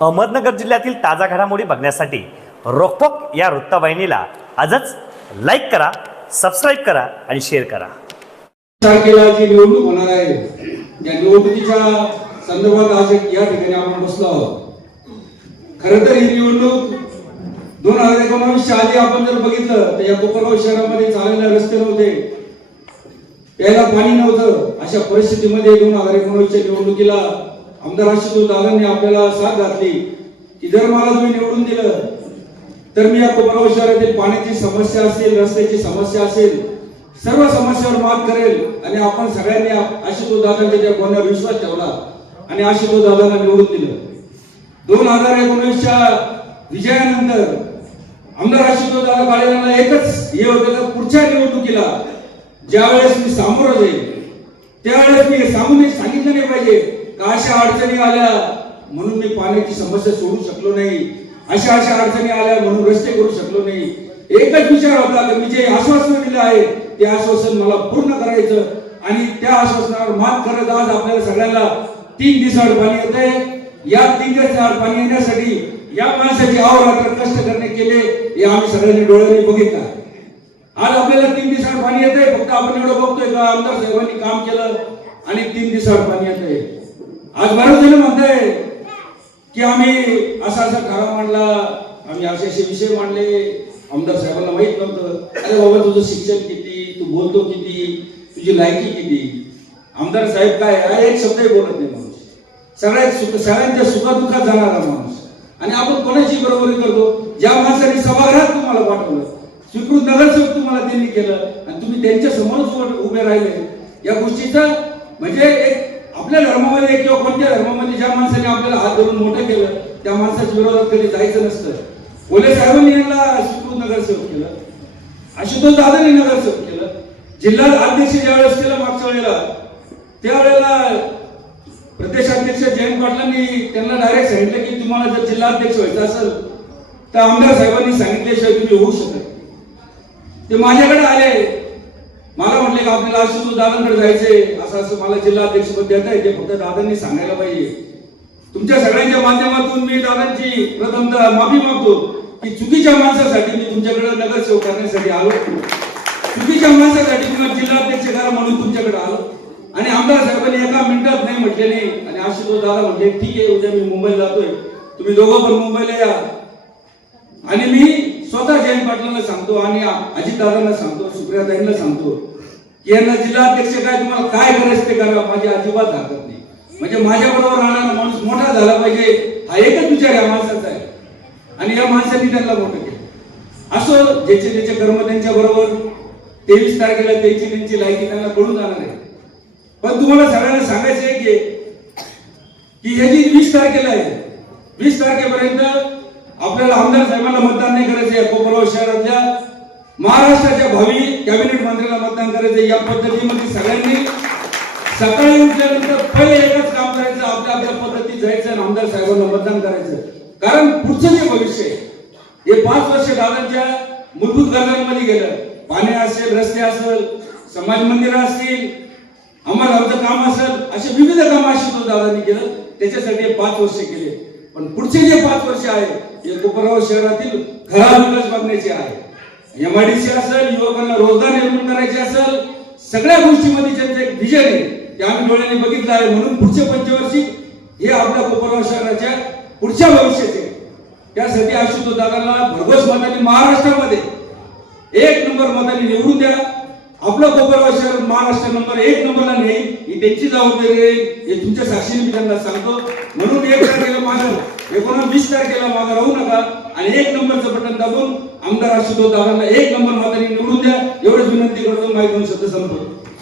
अहमदनगर जिल्ह्यातील ताजा घडामोडी बघण्यासाठी रोकपोक या वृत्तवाहिनीला आजच लाईक करा सबस्क्राईब करा आणि शेअर करा. तारखेला जी निवडणूक होणार आहे. या निवडणुकीच्या संदर्भात आज या ठिकाणी आपण बसलो आहोत. खरं तर ही निवडणूक दोन हजार एकोणावीसच्या आधी आपण जर बघितलं तर या कोपरगाव शहरामध्ये चाललेले रस्ते नव्हते प्यायला पाणी नव्हतं. अशा परिस्थितीमध्ये दोन हजार एकोणावीसच्या निवडणुकीला आमदार आशुतोष दादांनी आपल्याला साथ घातली. की जर मला तुम्ही निवडून दिलं तर मी या कोपरगाव शहरातील पाण्याची समस्या असेल रस्त्याची समस्या असेल सर्व समस्यावर मात करेल आणि आपण सगळ्यांनी आशुतोष दादांच्या त्या बोलण्यावर विश्वास ठेवला आणि आशुतोष दादांना निवडून दिलं. दोन हजार एकोणीसच्या विजयानंतर आमदार आशुतोष दादा काळे एकच हे होतं पुढच्या निवडणुकीला ज्यावेळेस मी सामोरं जाईल त्यावेळेस मी सांगून सांगितलं नाही पाहिजे. का अशा अडचणी आल्या? म्हणून मी पाण्याची समस्या सोडू शकलो नाही. अशा अशा अडचणी आल्या म्हणून रस्ते करू शकलो नाही. एकच विचार होता की मी जे आश्वासन दिलं आहे. ते आश्वासन मला पूर्ण करायचं आणि त्या आश्वासनावर मात करत आज आपल्याला सगळ्यांना तीन दिवसाआड पाणी येत आहे. या तीन दिवसाआड पाणी येण्यासाठी या माणसाची अहोरात्र कष्ट करणे केले हे आम्ही सगळ्यांनी डोळ्यांनी बघितलं. आज आपल्याला तीन दिवसाआड पाणी येत आहे. फक्त आपण एवढं बघतोय का आमदार साहेबांनी काम केलं आणि तीन दिवसाआड पाणी येत आहे. आज बरेच जण म्हणताय की आम्ही असा असा खरा मांडला आम्ही असे असे विषय मांडले. आमदार साहेबांना माहीत नव्हतं. अरे बाबा तुझं शिक्षण किती? तू बोलतो किती? तुझी लायकी किती? आमदार साहेब काय? अरे एक शब्दही बोलत नाही माणूस. सगळ्यात सुख सगळ्यांच्या सुखादुखात जाणारा माणूस. आणि आपण कोणाची बरोबरी करतो. ज्या माणसाने सभागृहात तुम्हाला पाठवलं स्वीकृत नगरसेवक तुम्हाला त्यांनी केलं आणि तुम्ही त्यांच्या समोरच उभे- उभे राहिले या गोष्टीचा म्हणजे एक आपल्या धर्मामध्ये किंवा कोणत्या धर्मामध्ये ज्या माणसाने आपल्याला हात धरून मोठं केलं त्या माणसाच्या विरोधात कधी जायचं नसतं. कोले साहेबांनी यांना स्वीकृत नगरसेवक केलं. आशुतोष दादांनी नगरसेवक केलं. जिल्हा अध्यक्ष ज्या वेळेस केलं मागच्या वेळेला त्यावेळेला प्रदेशाध्यक्ष जयंत पाटलांनी त्यांना डायरेक्ट सांगितलं की तुम्हाला जर जिल्हा अध्यक्ष व्हायचं असेल तर आमदार साहेबांनी सांगितल्याशिवाय तुम्ही होऊ शकत ते माझ्याकडे आले मला म्हटले की आपल्याला आशुतोष दादांकडे जायचंय. असं असं मला जिल्हा अध्यक्ष पद देता येते फक्त दादांनी सांगायला पाहिजे. तुमच्या सगळ्यांच्या माध्यमातून मी दादांची प्रथमतः माफी मागतो की चुकीच्या माणसासाठी मी तुमच्याकडे नगरसेवक करण्यासाठी आलो. चुकीच्या माणसासाठी तुम्हाला जिल्हाध्यक्ष करा म्हणून तुमच्याकडे आलो. आणि आमदार साहेबांनी एका मिनिटात नाही म्हटले नाही आणि आशुतोष दादा म्हटले ठीक आहे उद्या मी मुंबईला जातोय. तुम्ही दोघं पण मुंबईला या. आणि मी स्वतः जयंत पाटलांना सांगतो आणि अजितदादांना सांगतो सुप्रियाताईंना सांगतो की यांना जिल्हाध्यक्ष काय तुम्हाला काय करायचं ते करा माझी अजिबात हरकत नाही. म्हणजे माझ्या बरोबर राहणारा माणूस मोठा झाला पाहिजे हा एकच विचार या माणसाचा आहे. आणि या माणसाने त्यांना मोठं केलं. असो ज्याचे त्याचे कर्म त्यांच्या बरोबर तेवीस तारखेला त्यांची त्यांची लायकी त्यांना कळून जाणार आहे. पण तुम्हाला सगळ्यांना सांगायचं आहे की की हे जी वीस तारखेला आहे वीस तारखेपर्यंत आपल्याला आमदार साहेबांना मतदान नाही करायचं या कोपरगाव शहरातल्या महाराष्ट्राच्या भावी कॅबिनेट मंत्र्याला मतदान करायचं या पद्धतीमध्ये सगळ्यांनी सकाळी उठल्यानंतर पहिले एकच काम करायचं आपल्या आपल्या पद्धतीत जायचं आणि आमदार साहेबांना मतदान करायचं. कारण पुढचं जे भविष्य आहे हे पाच वर्ष दादांच्या मूलभूत गरजांमध्ये गेलं. पाणी असेल रस्ते असेल समाज मंदिरं असतील आम्हाला आमचं काम असेल असे विविध काम तो दादांनी केलं. त्याच्यासाठी हे पाच वर्ष केले पण पुढचे जे पाच वर्ष आहे कोपरगाव शहरातील घरा विकास बघण्याचे आहे. एमआयडीसी असेल युवकांना रोजगार निर्माण करायचे असेल सगळ्या गोष्टीमध्ये त्यांचं एक विजन आहे ते आम्ही डोळ्याने बघितलं आहे. म्हणून पुढचे पंचवर्षी हे आपल्या कोपरगाव शहराच्या पुढच्या भविष्याचे त्यासाठी आशुतोष दादांना भरघोस मताने महाराष्ट्रामध्ये एक नंबर मताने निवडून द्या. आपलं कोपरगाव शहर महाराष्ट्र नंबर एक नंबरला नाही ही त्यांची जबाबदारी आहे. हे तुमच्या साक्षीने मी त्यांना सांगतो. म्हणून एक तारखेला एकोणा वीस तारखेला माझं राहू नका आणि एक नंबरचं बटन दाबून आमदार आशुतोष दादांना एक नंबर मतांनी निवडून द्या. एवढंच विनंती करतो माहिती शब्द संपतो